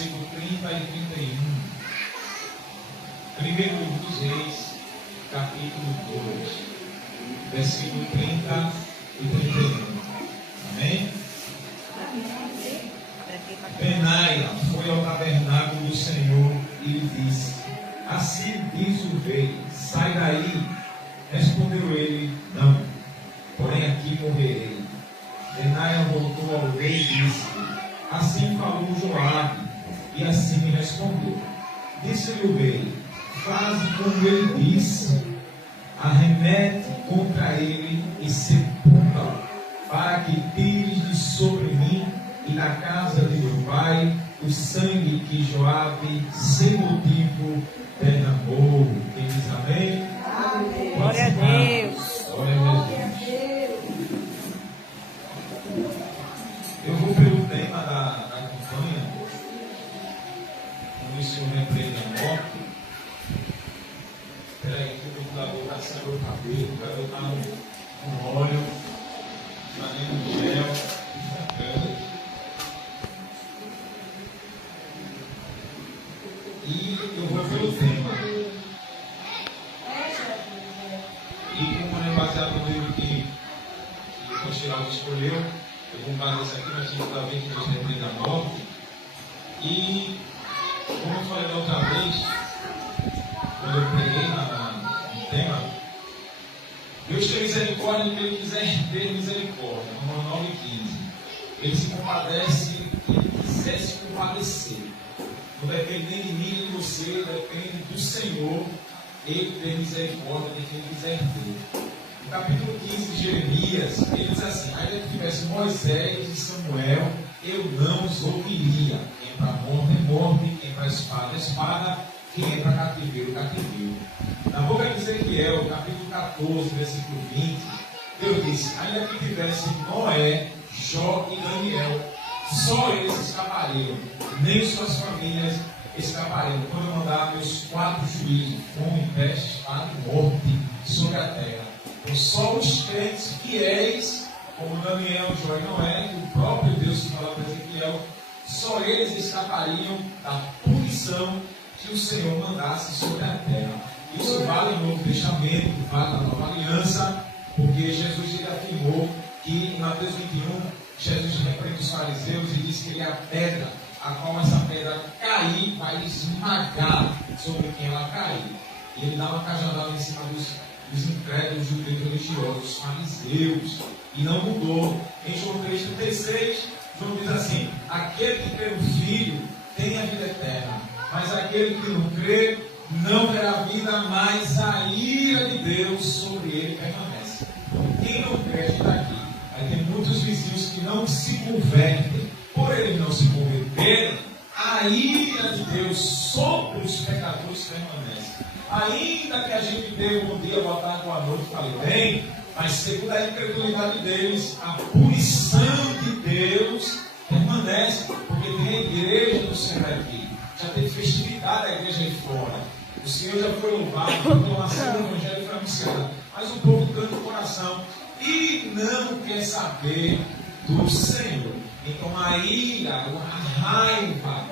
versículo 30 e 31. Primeiro livro dos Reis, capítulo 2, versículo 30 e 31. Amém? Benaia foi ao tabernáculo do Senhor e lhe disse: assim diz o rei, sai daí. Respondeu ele: não, porém aqui morrerei. Benaia voltou ao rei e disse: assim falou Joabe, e assim me respondeu. Disse-lhe o rei: faze como ele disse, arremete contra ele e sepulta-o, para que tires de sobre mim e da casa de meu pai o sangue que Joabe sem motivo derramou. Quem diz amém? Amém. Glória a Deus. Glória a Deus. Eu vou pelo tema da campanha. Quando o Senhor repreende a morte. Espera aí, que o computador está saindo o cabelo, o cabelo está no óleo, fazendo gel. E eu vou pelo tema. E como é baseado no livro que o Conselho escolheu, eu vou basear isso aqui, mas tinha que ver que Deus repreende a morte. E como eu falei da outra vez, quando eu preguei no tema, Deus tem misericórdia do que Ele quiser ter misericórdia. Romanos 9,15. Ele se compadece que Ele quiser se compadecer. Não depende nem de mim nem de você, depende do Senhor. Ele ter misericórdia de quem Ele quiser ter. No capítulo 15 de Jeremias, ele diz assim: ainda que tivesse Moisés e Samuel, eu não os ouviria. Quem para a morte é morte, quem para a espada é espada, quem é para cativeiro, cativeiro. Na boca de Ezequiel, capítulo 14, versículo 20, Deus disse: ainda que tivesse Noé, Jó e Daniel, só eles escapariam, nem suas famílias escapariam, quando eu mandar meus 4 juízos, fome, peste, espada e morte sobre a terra. Então, só os crentes fiéis, como Daniel, Jó e Noé, que o próprio Deus falou para Ezequiel, só eles escapariam da punição que o Senhor mandasse sobre a terra. Isso vale no Novo Testamento, vale na Nova Aliança, porque Jesus ele afirmou que em Mateus 21, Jesus repreende os fariseus e diz que ele é a pedra, a qual essa pedra cair vai esmagar sobre quem ela cair. E ele dá uma cajadada em cima dos incrédulos judeus religiosos, fariseus, e não mudou. Em João 3,36, João diz assim: aquele que crê no Filho tem a vida eterna, mas aquele que não crê não terá vida, mas a ira de Deus sobre ele permanece. Quem não crê está aqui. Aí tem muitos vizinhos que não se convertem. Por ele não se converterem, a ira de Deus sobre os pecadores permanece. Ainda que a gente dê um bom dia, boa tarde, boa noite, fale bem, mas segundo a incredulidade deles, a punição de Deus permanece, porque tem a igreja do Senhor aqui. Já teve festividade da igreja aí fora. O Senhor já foi louvado, a proclamação do Evangelho foi anunciada. Mas o povo canta o coração e não quer saber do Senhor. Então a ira, a raiva,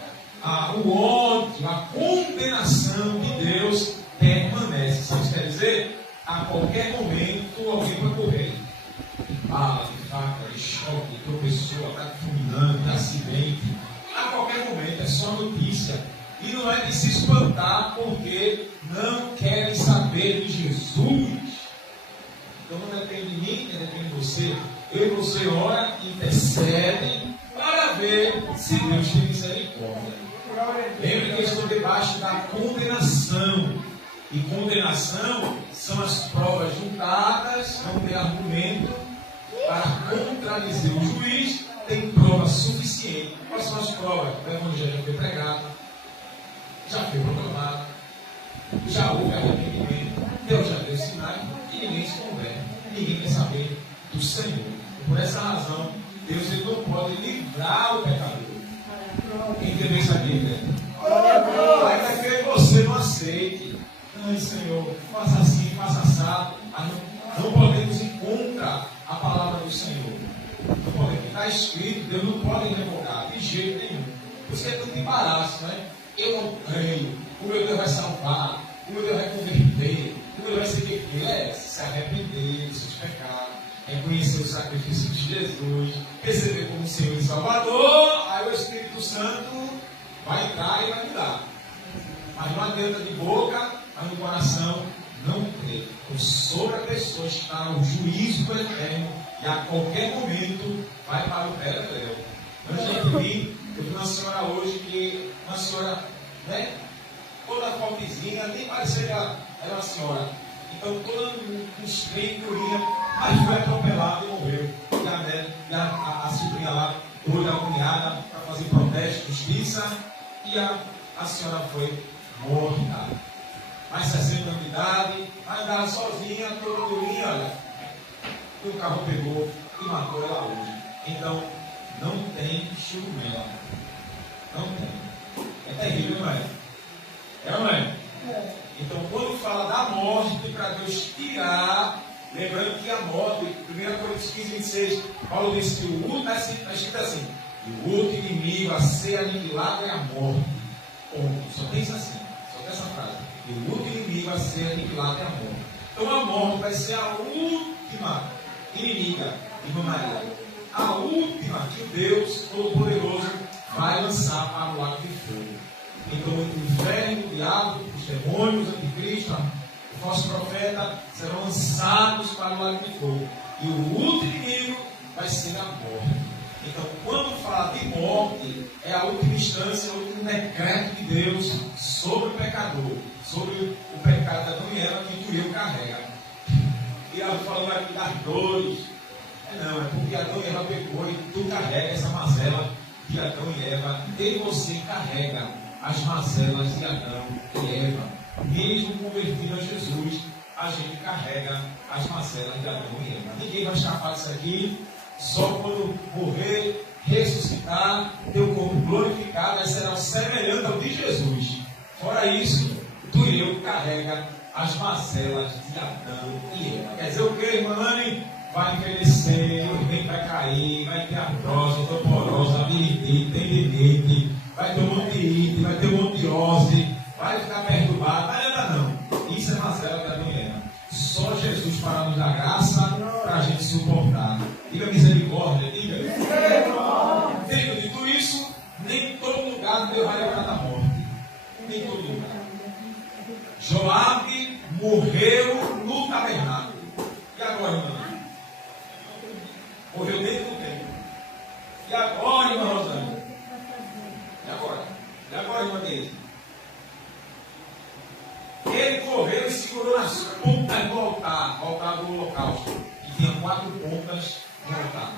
o ódio, a condenação de Deus permanece. Sabe o que quer dizer? A qualquer momento alguém vai morrer. De bala, de faca, de choque, tropeçou, ataque fulminante, acidente. A qualquer momento, é só notícia. E não é de se espantar porque não querem saber de Jesus. Então não depende de mim, nem depende de você. Eu e você ora, intercede para ver se Deus tem misericórdia. Lembre que eu estou debaixo da condenação. E condenação são as provas juntadas, não tem argumento para contradizer o juiz, tem prova suficiente. Quais são as provas? O Evangelho já foi pregado, já foi proclamado, já houve arrependimento, Deus já deu sinais e ninguém se converte, ninguém quer saber do Senhor. E por essa razão, Deus ele não pode livrar o pecador. Quem entendeu isso aqui, né? Ainda que você não aceite. Ai, Senhor, faça assim, faça assado. Não podemos ir contra a palavra do Senhor. Não podemos. Está escrito, Deus não pode revogar de jeito nenhum. Por isso que é tanto embaraço, né? Eu não creio, o meu Deus vai salvar, o meu Deus vai converter, o meu Deus vai ser que se arrepender dos seus pecados, reconhecer o sacrifício de Jesus, receber como Senhor e Salvador, aí o Espírito Santo vai entrar e vai mudar. Mas não adianta de boca, mas no coração não crê. Então, sobre a pessoa está o juízo do eterno e a qualquer momento vai para o Beleléu. Antes de vir, eu vi uma senhora hoje que, uma senhora, né, toda pobrezinha, nem parecia que ela era uma senhora. Então, toda uns trem durinha, mas foi atropelada e morreu. E a sobrinha lá, doida, agoniada, para fazer protesto, justiça, e a senhora foi morta. Mais 60 anos de idade, andava sozinha, toda durinha, olha. E o carro pegou e matou ela hoje. Então, não tem churumela. Não tem. É terrível, não é? É ou não é? Então, quando fala da morte, para Deus tirar, lembrando que a morte, 1 Coríntios 15, 26, Paulo disse que o último, está escrito assim, o último inimigo a ser aniquilado é a morte. Ponto. Só tem isso assim, só tem essa frase. E o último inimigo a ser aniquilado é a morte. Então a morte vai ser a última inimiga, irmã Maria. A última que o Deus Todo-Poderoso vai lançar para o lago de fogo. Então o inferno, o diabo, os demônios, o anticristo, o falso profeta serão lançados para o lago de fogo. E o último inimigo vai ser a morte. Então, quando fala de morte, é a última instância, o último decreto de Deus sobre o pecador, sobre o pecado da Adão e Eva que tu e eu carrega. E ela falando aqui das dores. Não, é porque Adão e Eva pecou e tu carrega essa mazela de Adão e Eva. E você carrega as mazelas de Adão e Eva. Mesmo convertido a Jesus, a gente carrega as mazelas de Adão e Eva. Ninguém vai escapar disso aqui. Só quando morrer, ressuscitar, ter o corpo glorificado, aí será semelhante ao de Jesus. Fora isso, tu e eu carrega as mazelas de Adão e Eva. Quer dizer o que, irmã Anne? Vai envelhecer, o dente vai cair, vai ter artrose, osteoporose, labirintite, tendinite, vai ter monte, vai ter montiose, vai ficar perturbado, não adianta não. Isso é mazela de Adão e Eva. Só Jesus para nos dar graça para a gente suportar. Diga misericórdia, diga. Dentro de tudo isso, nem todo lugar Deus vai livrar da morte. Nem todo lugar. Joabe morreu no tabernáculo. E agora, irmão? Morreu dentro do templo. E agora, irmã Rosângela? E agora? E agora, irmã Deise? Ele correu e segurou nas pontas do altar do holocausto, que tinha 4 pontas no altar,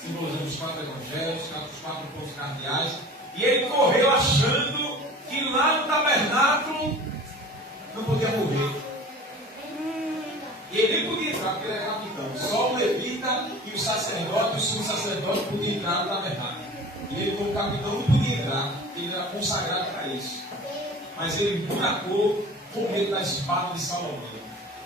simbolizando os 4 evangelhos, os 4 pontos cardeais, e ele correu achando que lá no tabernáculo não podia morrer. E ele nem podia entrar, porque ele era capitão. Só o levita e o sacerdote, o sumo sacerdote, podiam entrar no tabernáculo. E ele, como capitão, não podia entrar, ele era consagrado para isso. Mas ele buracou com medo da espada de Salomão.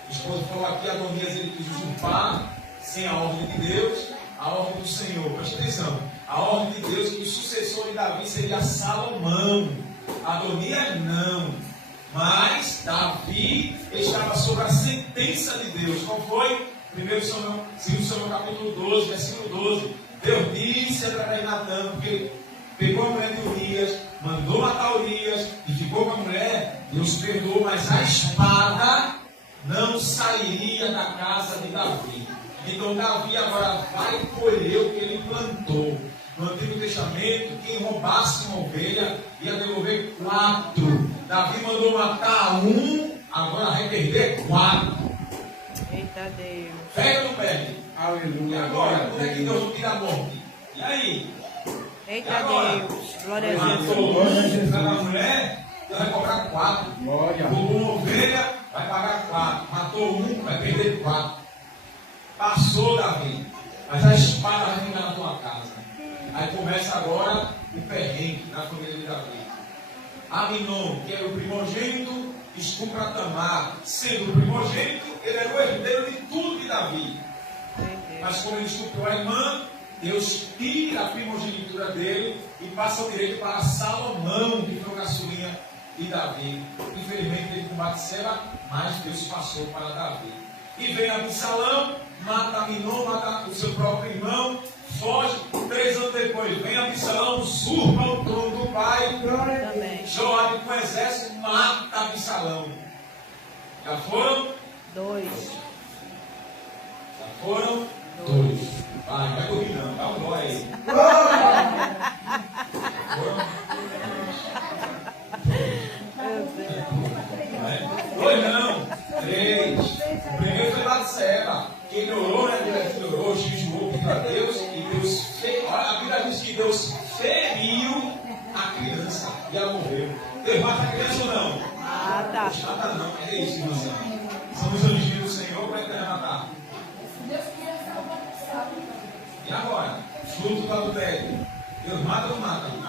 O esposo falou aqui, Adonias, ele quis usurpar, sem a ordem de Deus, a ordem do Senhor. Preste atenção, a ordem de Deus, que o sucessor de Davi seria Salomão. Adonias não. Mas Davi estava sob a sentença de Deus. Qual foi? 2 Samuel capítulo 12, versículo 12. Deus disse através de Natan, porque ele pegou a mulher de Urias, mandou matar Urias e ficou com a mulher. Deus perdoou, mas a espada não sairia da casa de Davi. Então Davi agora vai colher o que ele plantou. No Antigo Testamento, quem roubasse uma ovelha ia devolver 4. Davi mandou matar 1, agora vai perder 4. Eita Deus. Pega ou não perde? Aleluia. E agora, como é que Deus não tira a morte? E aí? Eita E agora? Deus. Glória a Matou Jesus. uma mulher, vai cobrar 4. Glória. Roubou uma ovelha, vai pagar 4. Matou 1, vai perder 4. Passou, Davi. Mas a espada vai ficar na tua casa. Aí começa agora o perrengue na família de Davi. Aminon, que era o primogênito, estupra Tamar. Sendo o primogênito, ele era o herdeiro de tudo de Davi. Mas como ele estuprou a irmã, Deus tira a primogenitura dele e passa o direito para Salomão, que foi o caçulinha de Davi. Infelizmente ele com Batseba, mas Deus passou para Davi. E vem Absalão, mata Aminon, mata o seu próprio irmão, foge. 3 anos depois, vem Absalão, usurpa o trono do pai. Também. Joabe com o exército mata Absalão. Já foram? 2. Já foram? 2. Vai correr não, dá um glória aí. Dois não, 3. O primeiro foi Batseba, que ignorou, né? Ignorou, jejuou para Deus, e Deus fez. Olha, a Bíblia diz que Deus feriu a criança e ela morreu. Deus mata a criança ou não? Mata. Mata não, é isso, irmão. São os anjinhos do Senhor, como é que vai matar? E agora? Fruto do adultério. Deus mata ou não mata? Por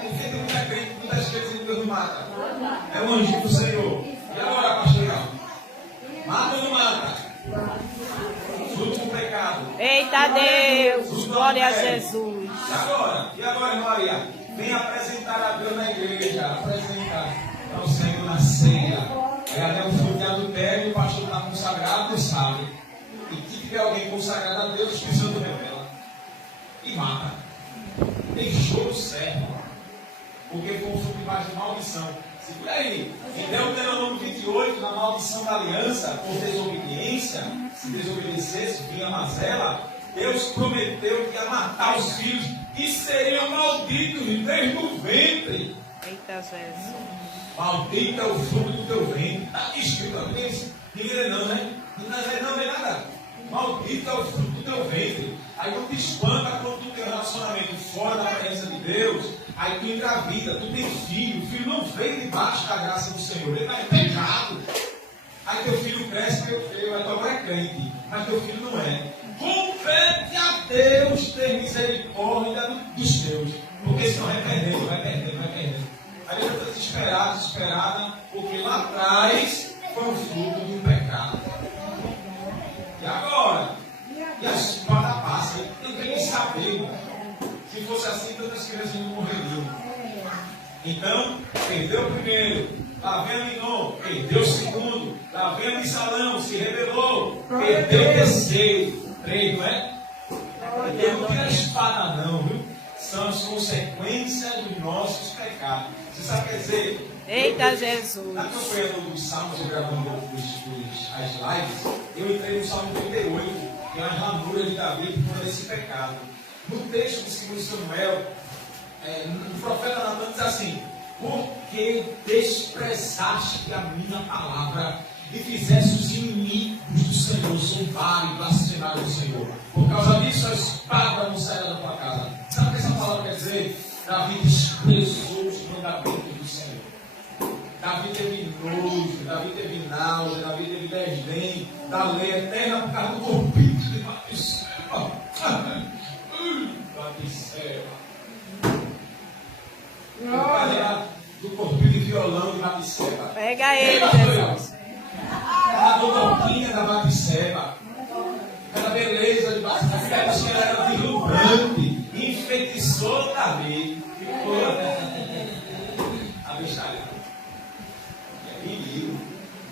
que tem muita crente, muitas vezes que Deus não mata? É o anjo do Senhor. E agora, pastor Leal? Mata ou não mata? Fruto do pecado. Eita Deus, Fruto do glória a adultério. Jesus. E agora, irmã Maria? Vem apresentar a Deus na igreja. Apresentar ao Senhor na ceia. É até o fruto de adultério, o pastor está consagrado, não sabe. E que tiver alguém consagrado a Deus, o Espírito Santo revela. E mata. Deixou o servo. Porque foi um fruto debaixo de maldição. Segura aí. Em Deuteronômio 28, na maldição da aliança, por desobediência, se desobedecesse, vinha mazela, Deus prometeu que ia matar os filhos que seriam malditos desde o ventre. Eita Jesus. Maldito é o fruto do teu ventre. Está escrito, ninguém lê não, né? Não lê nada. Maldito é o fruto do teu ventre. Aí não te espanta quando tu tem um relacionamento fora da presença de Deus. Aí tu engravida, tu tem filho. O filho não veio debaixo da graça do Senhor. Ele está em pecado. Aí teu filho cresce, aí tua mãe é crente. Mas teu filho não é. Compete a Deus ter misericórdia dos teus. Porque senão vai perdendo. Aí eu estou desesperada, porque lá atrás foi o fruto de um pecado. E agora? E a espada passa. Eu tenho que saber, irmão. Se fosse assim, tantas crianças não morreriam. Então, perdeu o primeiro. Lá vem Aminon, perdeu o segundo. Lá vem Absalão, se rebelou. Perdeu o terceiro. 3, não é? Eu não tiro a espada não, viu? São as consequências dos nossos pecados. Você sabe o que quer dizer? Eita Jesus. Na campanha dos Salmos, eu gravando as lives, eu entrei no Salmo 38, que é as ranuras de Davi por esse pecado. No texto de 2 Samuel, o profeta Natan diz assim: porque desprezaste a minha palavra e fizeste os inimigos do Senhor zombarem e blasfemarem do Senhor. Por causa disso, a espada não sairá da tua casa. Sabe o que essa palavra quer dizer? Davi desprezou os mandamentos do Senhor. Davi teve nojo, Davi teve náusea, Davi teve desdém da lei eterna por causa do corpinho de Batseba. Batseba. Por causa do corpinho de violão de Batseba. Pega ele, Jesus. A doutoquinha da Batseba. Aquela beleza de Batseba. Ela era deslumbrante. Enfeitiçou Davi. Ficou abestalhado. Menino,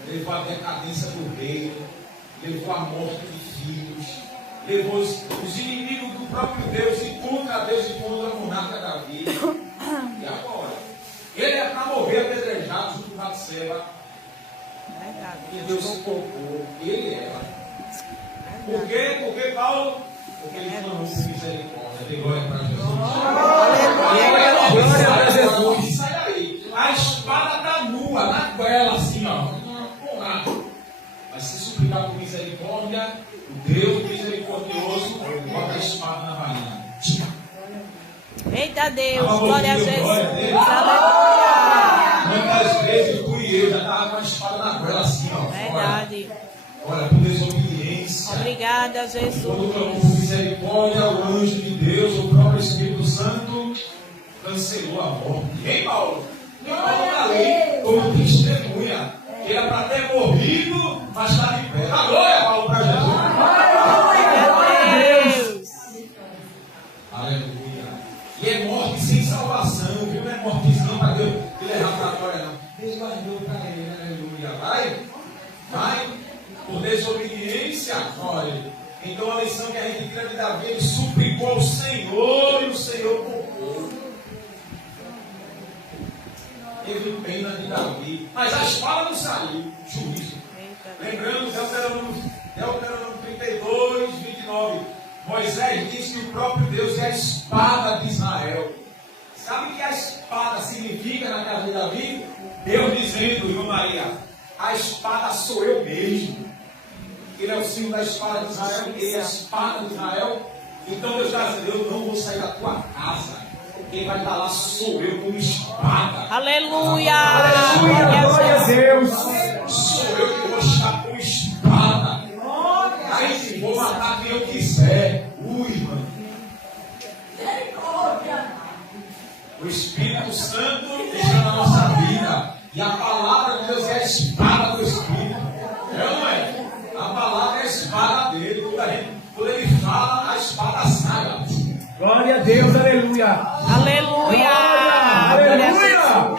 levou a decadência do reino, levou a morte de filhos, levou os inimigos do próprio Deus e contra Deus e contra o monarca Davi. E agora? Ele é para morrer apedrejado junto com Batseba. E Deus se colocou, ele era. Por quê? Porque Paulo? Porque ele clamou por misericórdia. Dê glória para Jesus. Sai aí. A espada está nua, na goela, assim, ó. Mas se suplicar por misericórdia, o Deus misericordioso bota a espada na vaina. Eita Deus, glória a Jesus. Aleluia. Muitas vezes tu e eu já estava com a espada na goela, assim, ó. Verdade. Olha, por desobediência. Obrigada, Quando Jesus. clamou por misericórdia, o anjo de Deus, o próprio Espírito Santo, cancelou a morte. Hein, Paulo? E Paulo está ali, como testemunha. Que era para ter morrido, mas está de pé. A glória, Paulo, para Jesus. Glória a Deus. morte sem salvação, viu? Não é mortezinha para Deus te levar para a glória, não. Deus guardou para ele, aleluia. Vai, por desobediência, olha. Então a lição que a gente tira de Davi, ele suplicou ao Senhor e o Senhor poupou. Teve pena de Davi, mas a espada não saiu, juízo. Lembrando, Deuteronômio 32, 29. Moisés disse que o próprio Deus é a espada de Israel. Sabe o que a espada significa na casa de Davi? Deus dizendo, irmã Maria, a espada sou eu mesmo. Ele é o símbolo da espada de Israel, ele é a espada de Israel. Então Deus está dizendo, eu não vou sair da tua casa. Quem vai estar lá sou eu com espada. Aleluia! Glória a Deus! Sou eu que vou estar com espada. Aí sim, vou matar quem eu quiser. Irmão. O Espírito Santo está na nossa vida. E a palavra de Deus é a espada do Espírito. É ou não é? A palavra é a espada dele. Quando ele fala, a espada sai. Glória a Deus, aleluia! Aleluia! Aleluia!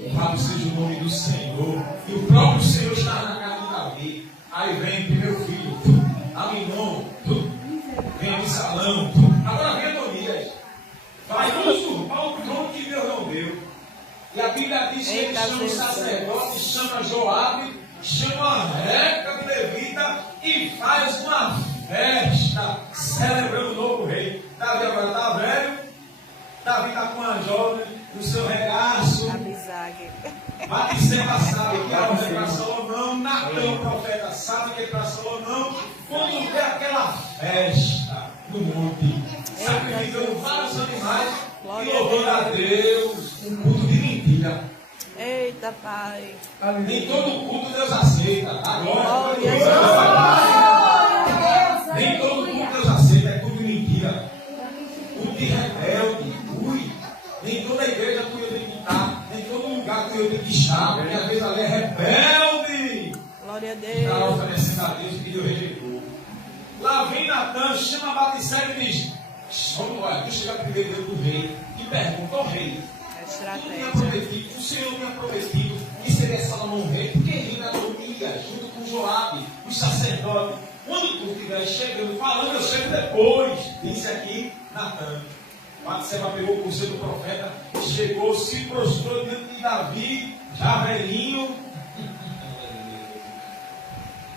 Louvado seja o nome do Senhor. E o próprio Senhor está na casa de Davi. Aí vem meu filho, Aminon, vem Absalão, agora vem Adonias. Vai usurpar o trono que Deus não deu. E a Bíblia diz que ele chama o sacerdote, chama Joabe, chama a Reca do Levita e faz uma festa celebrando o novo rei. Davi agora está velho, Davi está com uma jovem no seu regaço. Batisseba sabe que a ordem para Salomão, Natã, o profeta, sabe que é para Salomão, quando vê aquela festa no monte, sacrificando vários animais e louvando a Deus, um culto de mentira. Eita, Pai. Nem todo culto Deus aceita. Agora, nem todo culto Deus aceita, é culto de mentira. Culto de rebelde. Nem toda igreja que eu tenho que estar, nem todo lugar que eu tenho que estar, porque às vezes ali é rebelde. Glória a Deus. Está oferecendo a Deus que Deus rejeitou. Lá vem Natã, chama Batisseba e diz: vamos lá, tu chega primeiro diante do rei e pergunta ao rei. O Senhor tinha prometido que seria Salomão rei, porque ele ainda dormia junto com Joabe, os sacerdotes. Quando tu estiver chegando, falando, eu chego depois. Disse aqui Natã. Batisseba pegou o conselho do profeta, chegou, se prostrou diante de Davi, já velhinho,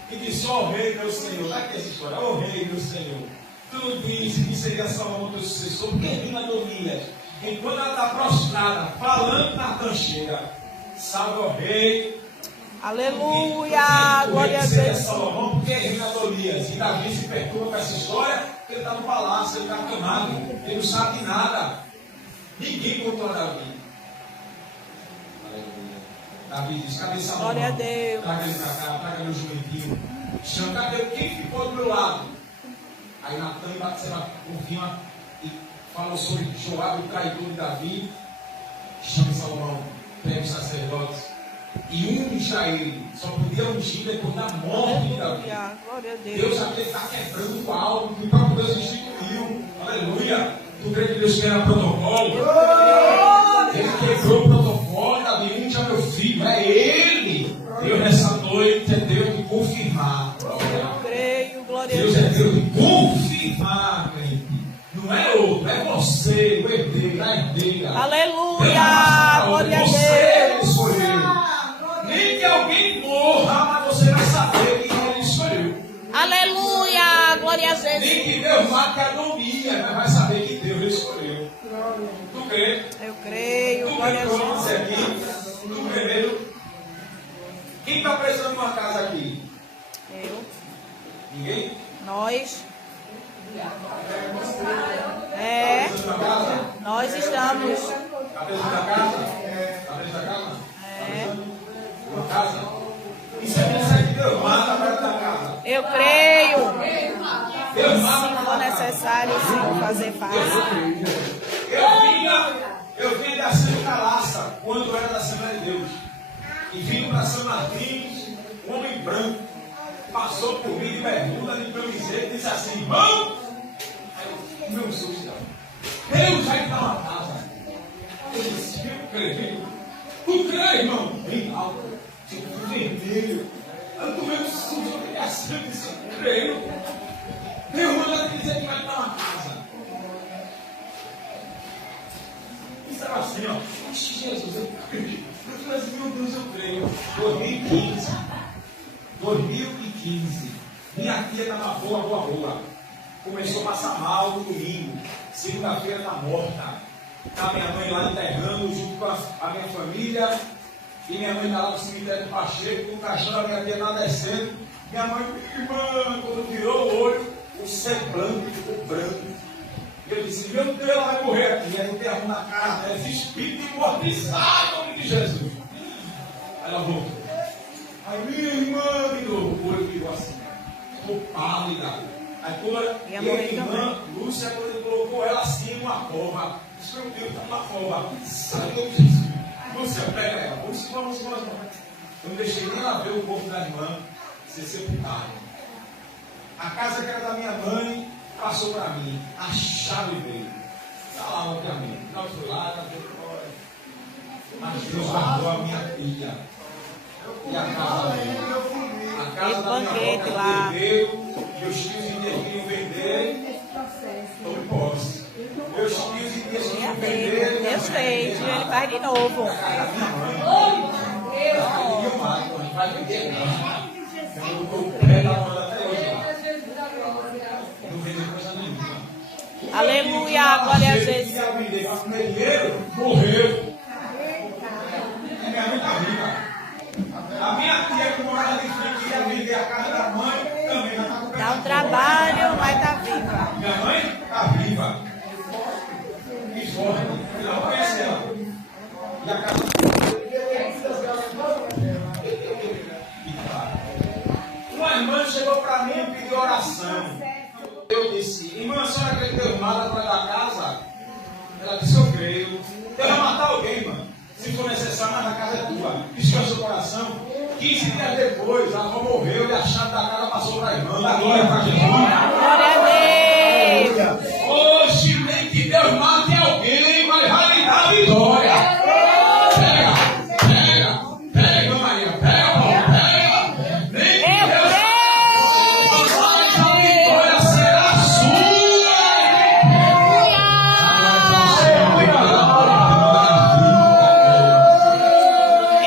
e disse: ó rei, meu senhor, olha que essa história, ó rei, meu senhor, tu não disse que seria Salomão teu sucessor, porque vindo Adonias, enquanto ela está prostrada, falando, Natã chega, salve ó rei. Aleluia, glória a Deus. Salomão, porque vindo Adonias, e Davi se perturba com essa história, porque ele está no palácio, ele está acamado, ele não sabe de nada. Ninguém contou a Davi. Davi diz: cadê Salomão? Glória a Deus. Traga ele para cá, traga meu jumentinho. Chama, cadê? Quem ficou do meu lado? Aí Natã e Batisseba confirma e falam sobre Joabe, o traidor de Davi. Chama Salomão, pega os sacerdotes e unja ele. Só podia ungir depois da morte de Davi. Glória a Deus. Deus aqui está quebrando algo que o próprio Deus instituiu. Aleluia. Tu crê que Deus quer protocolo? Ele quebrou o protocolo. Davi, unja meu filho. É ele. Deus nessa noite é Deus de confirmar. Eu creio, glória a Deus Deus. é Deus de confirmar, crente. Não é outro, é você, o herdeiro, a herdeira. Aleluia, glória a Deus. Você escolheu. Nem que alguém morra, mas você vai saber quem ele escolheu. Aleluia, glória a Deus. Nem que Deus mate a agonia, mas vai saber que Deus escolheu. Tu crê? Eu creio, Tu glória a crê que eu vou dizer Deus. aqui? Tu crê mesmo? Quem está precisando de uma casa aqui? Eu, Ninguém? nós, Precisando de uma casa? nós estamos. Está precisando da casa? Está precisando da casa? Uma casa? Isso é mensagem de Deus, mata para da casa. Eu creio. Deus Se mata for necessário, sim, vou fazer parte. Eu vinha da Santa Laça, quando eu era da Assembleia de Deus. E vim para São Martins, um homem branco, passou por mim de bermuda, de camiseta, e disse assim: irmão, aí eu, meu susto, Deus vai dar uma casa. Tu crê, irmão? Bem alto, tipo vermelho. Eu tô vendo sujo, eu tenho sangue, eu creio. Deus manda dizer que vai estar uma casa. E estava assim, ó. Jesus, eu creio. Mas, meu Deus, eu creio. 2015. Minha tia estava boa. Começou a passar mal no domingo. Segunda-feira está morta. Está minha mãe lá enterrando junto com a minha família. E minha mãe está lá no cemitério do Pacheco, com o caixão da minha tia está descendo. Minha mãe, irmã, quando virou o olho, o semblante ficou branco. E eu disse, meu Deus, ela vai morrer aqui. Aí enterrou na cara dela esse espírito imortizado em nome de Jesus. Aí ela voltou. Aí minha irmã virou, o olho virou assim. Ficou pálida. Aí quando a minha irmã, Lúcia, quando ele colocou ela assim numa cova, disse, meu Deus, está numa cova. Saiu de Jesus. Lúcia, pega ela. Vamos. Eu não deixei nem ela ver o corpo da irmã ser sepultado. A casa que era da minha mãe passou para mim. A chave veio. Está lá, obviamente. Não fui lá, ela foi fora. Mas Deus guardou a minha filha. E a casa veio. A casa da minha avó vendeu. Meus tios e tias queriam vender. Estou em posse. Meus tios e tias queriam vender. Deus fez, ele faz de novo. Vai vender, não. Eu estou com o pé da mão até hoje lá. Não vende coisa nenhuma. Aleluia, glória a Jesus. Queria vender para comer dinheiro, morreu. Minha mãe está viva. A minha tia que morava de frente queria vender a casa da mãe, também já está com o pé. Dá um trabalho, mas está viva. Minha mãe está viva. E forte. Eu não conheço ela. E a casa. Uma irmã chegou para mim e pediu oração. Eu disse, irmã, a senhora acredita que Deus mata atrás da casa? Ela disse, eu creio. Deus vai matar alguém, irmã. Se for necessário, mas a casa é tua. Descansa o coração. 15 dias depois, a avó morreu e a chave da casa passou para a irmã. Dá glória para Jesus. Glória a Deus. Hoje, nem que Deus mate alguém, mas vai lhe dar vitória. Pega, Maria, pega, Paulo, pega. Nem que Deus mate a vitória será sua.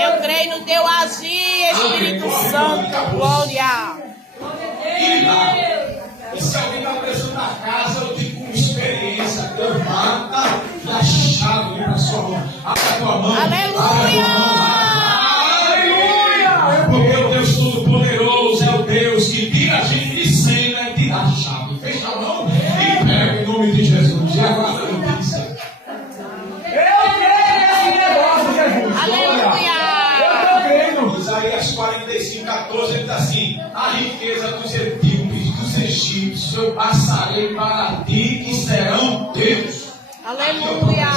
Eu creio no teu agir, Espírito Santo. Glória. E se alguém está preso na casa, eu digo com experiência, Deus mata e a chave vem para sua mão. Abre a tua mão. Aleluia! Porque o Deus Todo-Poderoso é o Deus que tira a gente de cena e te dá a chave. Fecha a mão e pega em nome de Jesus. E aguarda a notícia. Eu creio nesse negócio, Jesus. Aleluia! Isaías 45:14 ele diz assim: a riqueza dos etíopes, dos egípcios, eu passarei para ti que serão teus. Aleluia!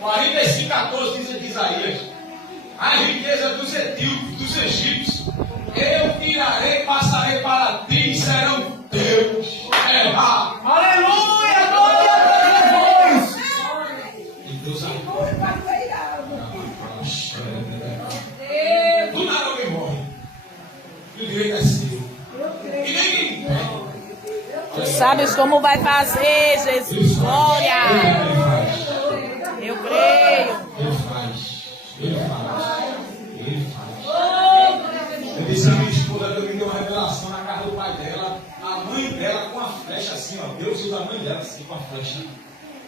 45:14 diz Isaías: a riqueza dos etíopes, dos egípcios, eu tirarei, passarei para ti e serão teus. Aleluia! Glória a Deus! E Deus do nada alguém morre. E o direito é seu. E ninguém pede. Tu sabes como vai fazer, Jesus. Glória! Eu creio. Ele faz. Eu disse a minha esposa, Deus me deu uma revelação na casa do pai dela, a mãe dela com a flecha assim, ó. Deus usa a mãe dela assim com a flecha,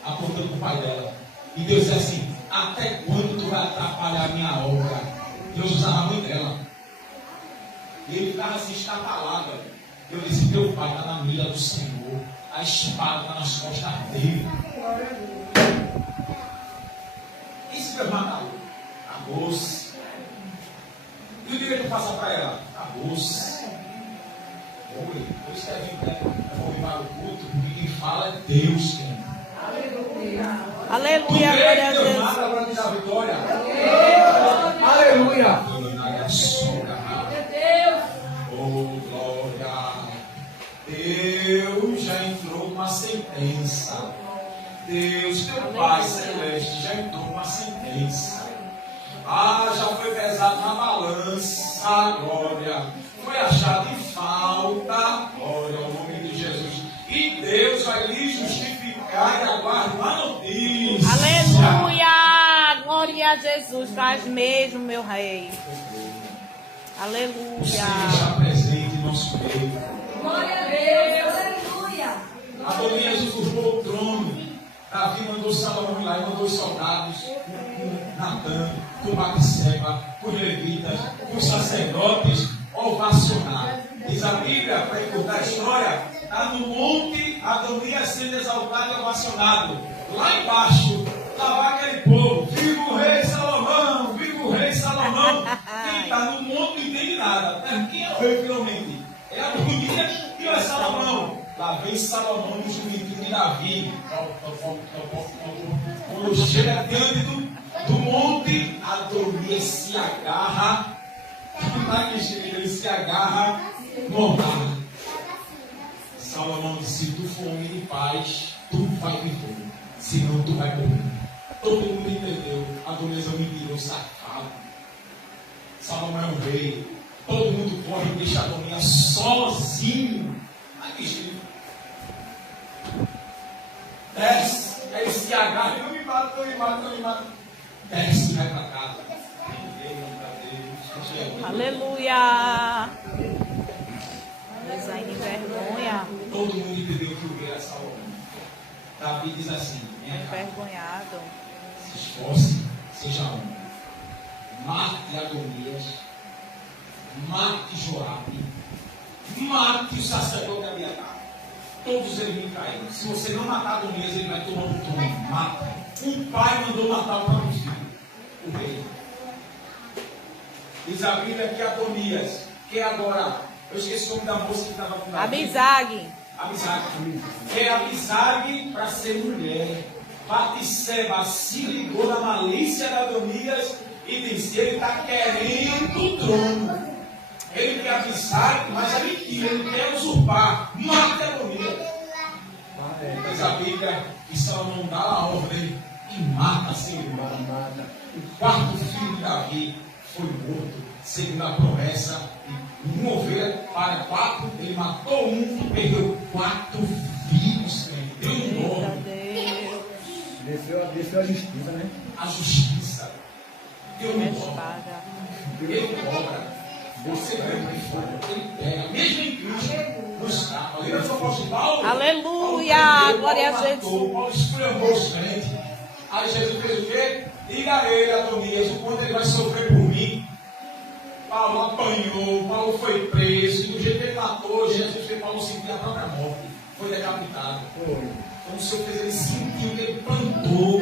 apontando para o pai dela. E Deus diz assim: até quando tu vai atrapalhar a minha obra? Deus usava a mãe dela. E ele ficava assim, estapalado. Eu disse: teu pai está na mira do Senhor, a espada está nas costas dele. E se Deus matar? Acabou-se. E o direito passa para ela? Acabou-se. Oi, por isso que é vir para o culto, porque quem fala é Deus. Quem? Aleluia, glória a Deus Deus. mata para te dar vitória. Aleluia! Oh, glória. Deus já entrou com a sentença. Deus, teu Pai Celeste, já entrou uma sentença. Já foi pesado na balança, glória. Foi achado em falta, glória ao nome de Jesus. E Deus vai lhe justificar e aguarde uma notícia. Aleluia! Glória a Jesus, faz mesmo, meu rei. O Aleluia. Senhor está presente em nosso meio. Glória a Deus. Aleluia. Adonias usurpou o trono. Davi mandou Salomão ir lá e mandou os soldados com Natan, com Batseba, com os levitas, com os sacerdotes ovacionar. Diz a Bíblia, para encurtar a história, está no monte Adonias sendo exaltado e ovacionado. Lá embaixo estava aquele povo: viva o rei Salomão, viva o rei Salomão. Quem está no monte não entende nada. Quem é o rei finalmente? É Adonias e é Salomão. Lá vem Salomão no juventude de Davi. Quando chega diante do monte, Adonias se agarra. Ele se agarra no altar. Salomão disse: se tu for homem de paz, tu vai viver. Senão tu vai morrer. Todo mundo entendeu. Adonias é um mentiroso safado. Salomão é um rei. Todo mundo corre e deixa Adonias sozinho. Aqui, desce, ele se agarra, não me mata, não me mata, não me mata. Desce, vai para casa. Aleluia. Deus ainda envergonha. Todo mundo entendeu que o rei era Salomão. Davi diz assim: Envergonhado. se esforce, seja homem. Mate Adonias, mate Joabe, mate o sacerdote Abiatar. Todos eles me caíram. Se você não matar Adonias, ele vai tomar um trono. Mata. O pai mandou matar o próprio filho, o rei. Diz a Bíblia que Adonias, que agora, eu esqueci o nome da moça que estava com Davi. Abisag. Abisag. Que é Abisag para ser mulher. Batseba se ligou na malícia de Adonias e disse: ele está querendo o trono. Ele quer Abisag, mas é mentira, ele quer usurpar. Mate Adonias. Diz a Bíblia que Salomão dá a ordem e mata seu irmão. O quarto filho de Davi foi morto, segundo a promessa. E uma ovelha para 4, ele matou um e perdeu 4 filhos. Deu um nome. Desceu a justiça, né? A justiça. Deu um nome. Ele cobra. Você vê o que for, ele pega. Mesmo em Cristo, não escapa. Lembra do apóstolo Paulo? Aleluia. Glória a Jesus. Paulo esculhambou os crentes. Aí Jesus fez o quê? Diga a ele, Adonias, o quanto ele vai sofrer por mim. Paulo apanhou, Paulo foi preso, e do jeito que ele matou, Jesus fez Paulo sentir a própria morte. Foi decapitado. Então o Senhor fez ele sentir o que ele plantou.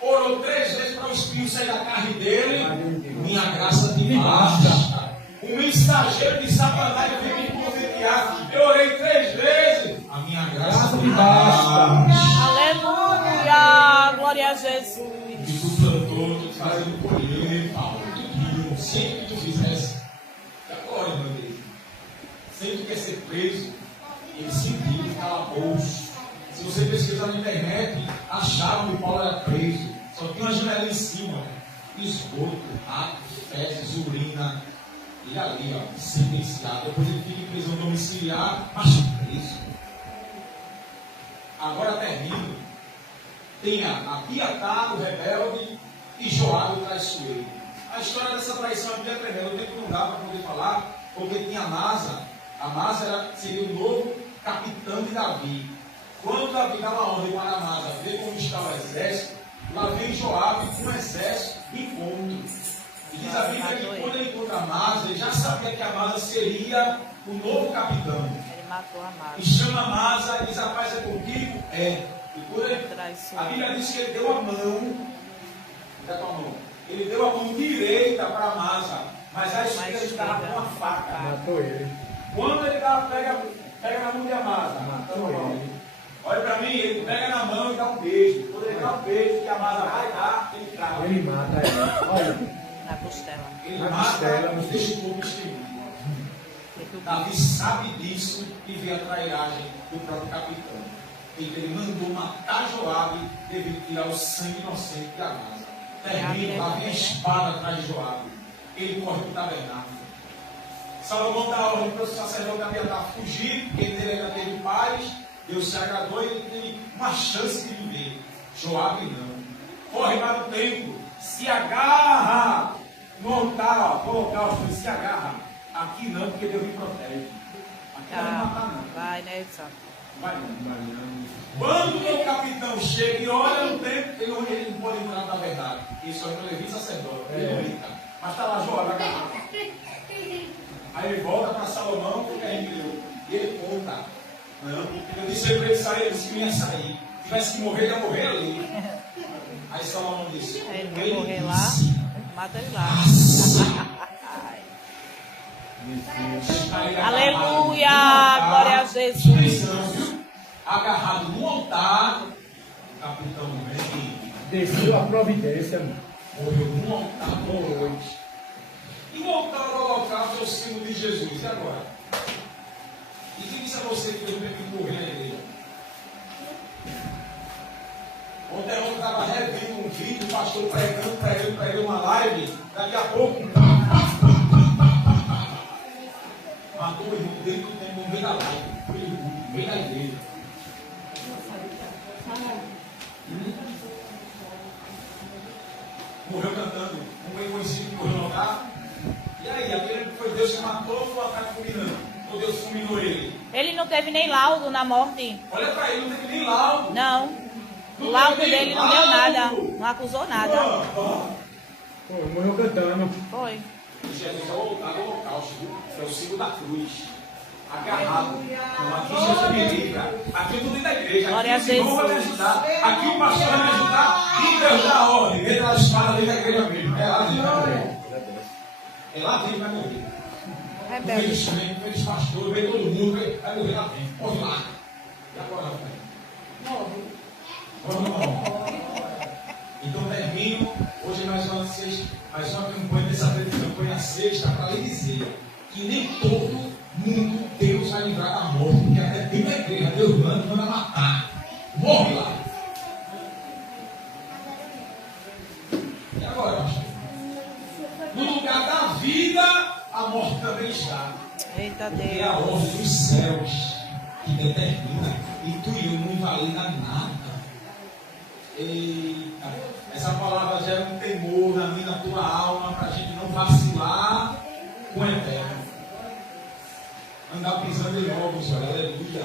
Orou 3 vezes para o espinho sair da carne dele. Minha graça te basta. O mensageiro de Satanás veio me profetizar. Eu orei 3 vezes. A minha graça te basta. Aleluia. Glória a Jesus. E tu plantou, tu fazendo colher, Paulo. Tu sempre que tu fizesse. Agora, meu Deus. Sempre que quer ser preso, ele sentiu calabouço. Se você pesquisar na internet, acharam que Paulo era preso. Só tinha uma janela em cima. Esgoto, rato, fezes, urina. E ali, ó, sentenciado. Depois ele fica em prisão domiciliar, mas preso. Agora termino. Tem a Abiatar, o rebelde, e Joabe, o traiçoeiro. A história dessa traição aqui é tremenda. O tempo não dá para poder falar, porque tinha Amasa. Amasa seria o novo capitão de Davi. Quando Davi dá uma ordem para Amasa ver como está o exército, lá vem Joabe com um exército de encontro. E diz a Bíblia que quando ele encontra Amasa, ele já sabia que Amasa seria o novo capitão. Ele matou a Amasa. E chama Amasa e diz: rapaz, é contigo? É. E quando ele, a Bíblia diz que ele deu a mão. Dá tua mão. Ele deu a mão direita para Amasa, mas a esquerda estava com a faca. Matou ele. Quando ele pega na mão de Amasa, matou ele. Olha para mim, ele pega na mão e dá um beijo. Quando ele dá um beijo que a Amasa vai dar, ele trava. Ele mata ele. Olha. Na costela. Ele Na mata costela, e deixa o corpo estendido. Davi sabe disso e vê a trairagem do próprio capitão. ele mandou matar Joabe devido a tirar o sangue inocente de Amasa. Termina, havia espada atrás de Joabe. Ele corre para o tabernáculo. Salomão dá ordem para o sacerdote Abiatar fugir, porque ele ainda teve paz. Deus se agradou e ele teve uma chance de viver. Joabe não. Corre para o templo, se agarra no altar, holocausto, se agarra. Aqui não, porque Deus me protege. Aqui não vai matar, não. Vai, né, Santo? Vai não. Quando o meu capitão chega e olha no templo, ele não pode entrar na verdade. Isso é o Levi sacerdote. Ele não entra. Mas está lá Joabe agarrado. Aí ele volta para Salomão, porque aí e ele conta. Não, eu disse para ele sair, ele disse que não ia sair. Se tivesse que morrer, ia morrer ali. Aí Salomão disse: Ele vai morrer lá, mata ele lá. Aleluia, glória a Jesus. Agarrado no altar, o capitão vem. Desceu a providência, Morreu no altar noite. E o altar ao holocausto é o símbolo de Jesus. E agora? E quem disse a você que Deus teve que morrer na igreja? Ontem eu estava revendo um vídeo, o pastor pregando uma live, daqui a pouco. Matou o irmão dele que tem no meio da live, no meio da igreja. Morreu cantando, um bem conhecido que morreu no lugar. E aí, aquele foi Deus que matou ou foi o ataque fulminando? Ou Deus fulminou ele? Ele não teve nem laudo na morte. Olha para ele, não teve nem laudo. Não. O laudo dele não deu nada. Não acusou nada. Pô, morreu cantando. Foi. Jesus é o holocausto, é o símbolo da cruz. Agarrado. Então, aqui Jesus me livra. Aqui eu estou dentro da igreja. Glória Aqui o Senhor vai me ajudar. Aqui o pastor vai me ajudar. E Deus dá a ordem. Dentro da espada, dentro da igreja mesmo. É lá dentro vai morrer. É lá dentro vai morrer. No meio dos crentes, no meio dos pastores, no meio de todo mundo, vai morrer lá dentro. Morre lá. E agora, Rafael? Morre. Então termino. Hoje mais uma campanha dessa campanha sexta para lhe dizer que nem todo mundo Deus vai livrar da morte, porque até dentro da igreja Deus manda matar. Morre lá. E agora, pastor? No lugar da vida, a morte também está. Eita Porque é a Deus. ordem dos céus que determina, e tu e eu não invalida nada. Eita, essa palavra gera um temor na minha, na tua alma, para a gente não vacilar com o eterno. Andar pisando em ovos, olha, aleluia.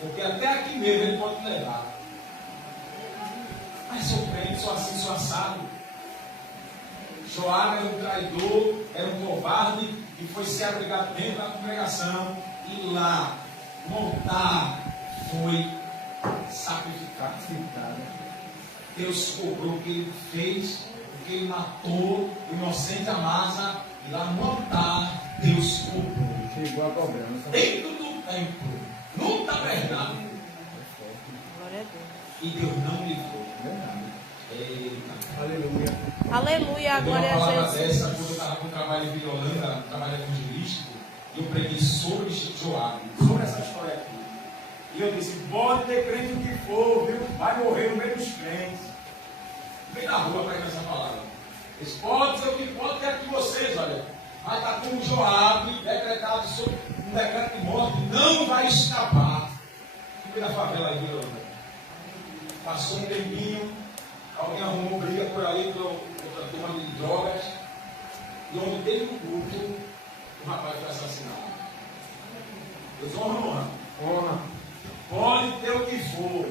Porque até aqui mesmo ele pode te levar. Mas sou crente, sou assim, sou assado. Joabe era um traidor, era um covarde, e foi se abrigar dentro da congregação. E lá, no altar, foi sacrificado. Deus cobrou o que ele fez, porque ele matou o inocente Amasa, e lá no altar Deus cobrou. Chegou a cobrança. Dentro do templo, no tabernáculo, Glória a Deus. e Deus não livrou. Verdade. Eita. Aleluia. Aleluia, Eu dei uma glória a palavra Jesus. dessa quando eu estava com um trabalho em Virolanda, um trabalho evangelístico, e eu preguei sobre Joabe, sobre essa história aqui. E eu disse: pode ter crente o que for, viu? Vai morrer no meio dos crentes. Vem na rua pregando essa palavra. Eles pode ser o que pode, quero que vocês, olha, vai estar como Joabe, decretado sobre um decreto de morte, não vai escapar. Fui da favela aí, Virolanda. Passou um tempinho, alguém arrumou briga por ali com outra turma de drogas, e onde teve um culto, o rapaz foi assassinado. Deus honra. Honra. Pode ter o que for,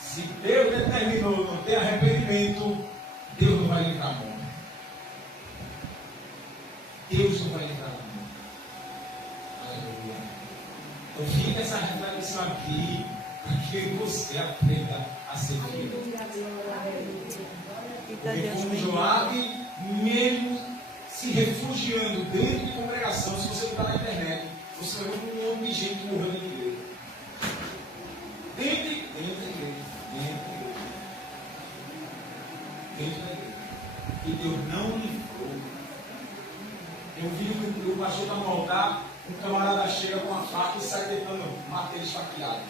se Deus determinou não ter arrependimento, Deus não vai livrar a mão. Deus não vai livrar a mão. Aleluia. Então fica essa reflexão aqui, para que você aprenda a ser fiel. Porque como Joabe, mesmo se refugiando dentro de congregação, se você está na internet, você vai ver um monte de gente morrendo na igreja. Dentro da igreja. Dentro da igreja. E Deus não livrou. Eu vi que o pastor está no altar, um camarada chega com uma faca e sai tentando matar ele esfaqueado.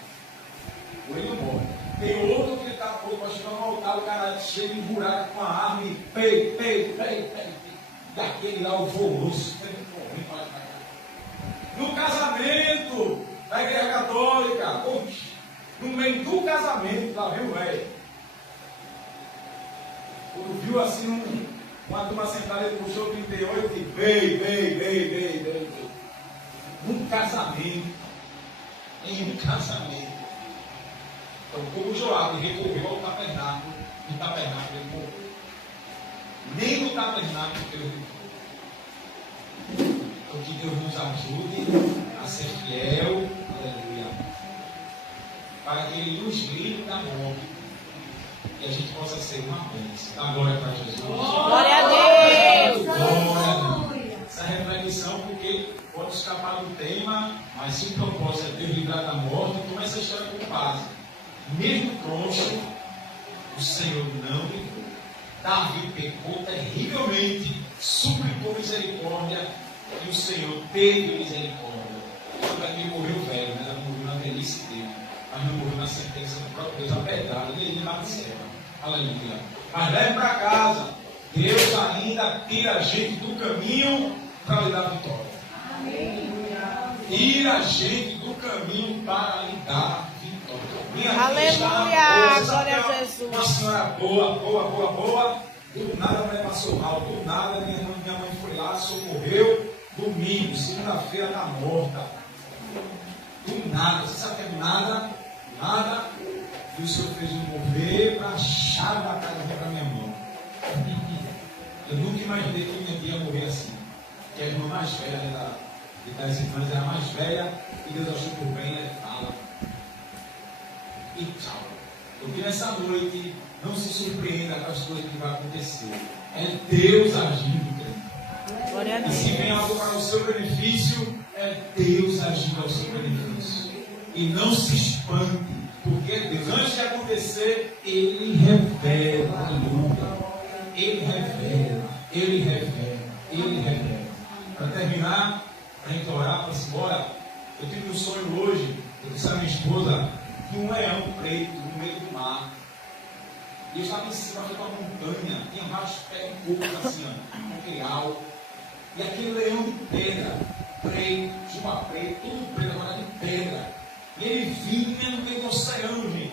Ou ele não morre. Tem outro que está pouco para chegar no altar, o cara chega em buraco com a arma e pei. Daquele lá alvoroço. No casamento da igreja católica, no meio do casamento, lá vem o velho. Quando viu assim uma turma sentada, ele puxou 38 e bem. Num casamento. Em um casamento. Então, como Joabe recorreu ao tabernáculo, no tabernáculo ele morreu. Nem no tabernáculo ele morreu. Então, que Deus nos ajude a ser fiel, aleluia, para que Ele nos livre da morte e a gente possa ser uma bênção. Dá glória para Jesus. Glória a Deus. Glória. Essa reflexão, porque pode escapar do tema, mas se o propósito é Deus livrar da morte, toma essa história com base. Mesmo troncho, o Senhor não livrou. Davi pecou terrivelmente, suplicou misericórdia e o Senhor teve misericórdia. Ele morreu velho, mas ele morreu na velhice dele, mas não morreu na sentença do próprio Deus, apedrado, ele lá de céu. Aleluia. Mas leve para casa, Deus ainda tira a gente do caminho para lhe dar vitória. Tira a gente do caminho para lhe dar vitória. Aleluia, glória a Jesus. Uma senhora boa. Do nada a mulher passou mal. Do nada minha mãe foi lá, socorreu. Domingo, segunda-feira está morta. Do nada. Você sabe que é do nada? Nada. E o Senhor fez eu mover para a chave da casa para minha mão. Eu nunca imaginei que minha tia ia morrer assim. Que a irmã mais velha das irmãs era mais velha. E Deus achou por bem, ele fala. E tchau. Porque nessa noite não se surpreenda com as coisas que vai acontecer. É Deus agindo, crente. Glória a E Deus. se vem algo para o seu benefício, é Deus agindo ao seu benefício. E não se espante, porque Deus, antes de acontecer, Ele revela. Aleluia. Ele revela. Para terminar, para a gente orar, para se embora, eu tive um sonho hoje, eu disse à minha esposa, de um leão preto no meio do mar. E eu estava em cima de uma montanha, tinha vários pés de coco assim, um real. E aquele leão de pedra, preto, chupa preto, tudo preto, agora de pedra. E ele vinha no meio do oceano, gente.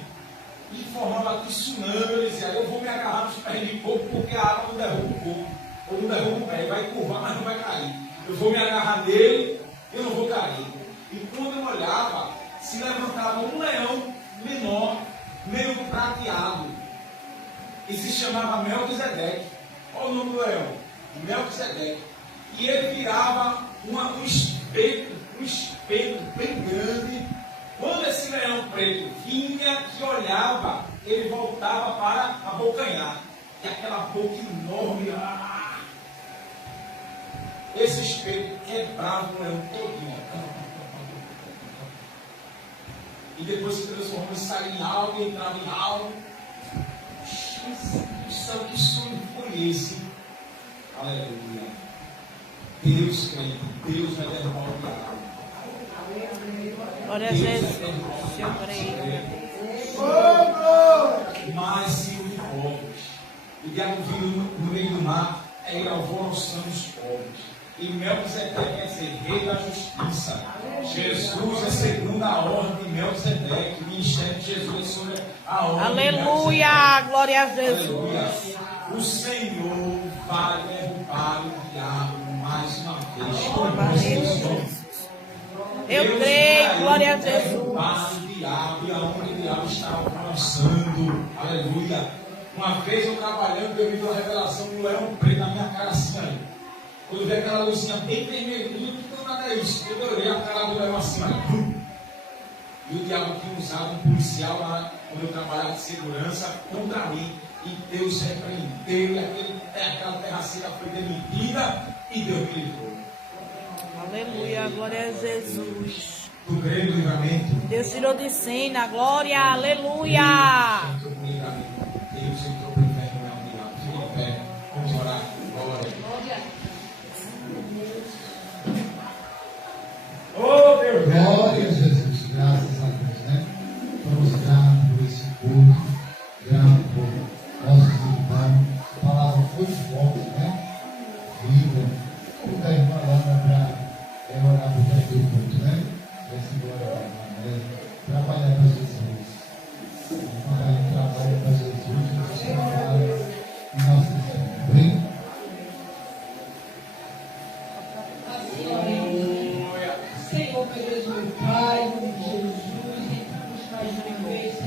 E formava tsunami. Eu dizia, eu vou me agarrar nos pés de coco, porque a água não derruba o coco. Ou não derruba o pé, ele vai curvar, mas não vai cair. Eu vou me agarrar nele, eu não vou cair. E quando eu olhava, se levantava um leão menor, meio prateado, e se chamava Melquisedeque. Olha o nome do leão, Melquisedeque. E ele virava um espeto bem grande. Quando esse leão preto vinha, que olhava, ele voltava para abocanhar. E aquela boca enorme, esse espeto quebrava o leão todinho. E depois se transformou em sair em algo e entrava em algo. Que sonho foi esse? Aleluia. Deus crente, Deus vai derrubar o diabo. Glória a Jesus. Eu creio. Mas se os povos, o diabo vindo no meio do mar, ele alvoroçando os povos. E Melquisedeque quer dizer rei da justiça. Jesus é segundo a ordem de Melquisedeque. O ministério de Jesus é sobre a ordem de Melquisedeque. Aleluia, glória a Jesus. Aleluia. O Senhor vai derrubar o diabo mais uma vez. Eu creio, glória a Jesus. Derrubar o diabo e aonde o diabo está alcançando. Aleluia. Uma vez eu trabalhando, eu vi uma revelação de um leão preto na minha cara assim, aí. Quando vi aquela luzinha bem vermelhinha, que nada é isso? Eu olhei a cara do leão assim, aí. E o diabo tinha usado um policial lá, quando eu trabalhava de segurança, contra mim. E Deus repreendeu, e aquela terra seca foi demitida, e Deus me livrou. Aleluia, glória a Jesus. Do grande livramento. Deus tirou de cena, glória, aleluia. Deus entrou para o livramento. Deus entrou para o inferno, não é o diabo. Fique em pé, vamos orar. Glória. Oh, Deus. Glória a Jesus, graças a Deus, né? Vamos dar por esse culto. Senhor, meu Deus, meu Pai, em nome de Jesus, entramos mais uma vez,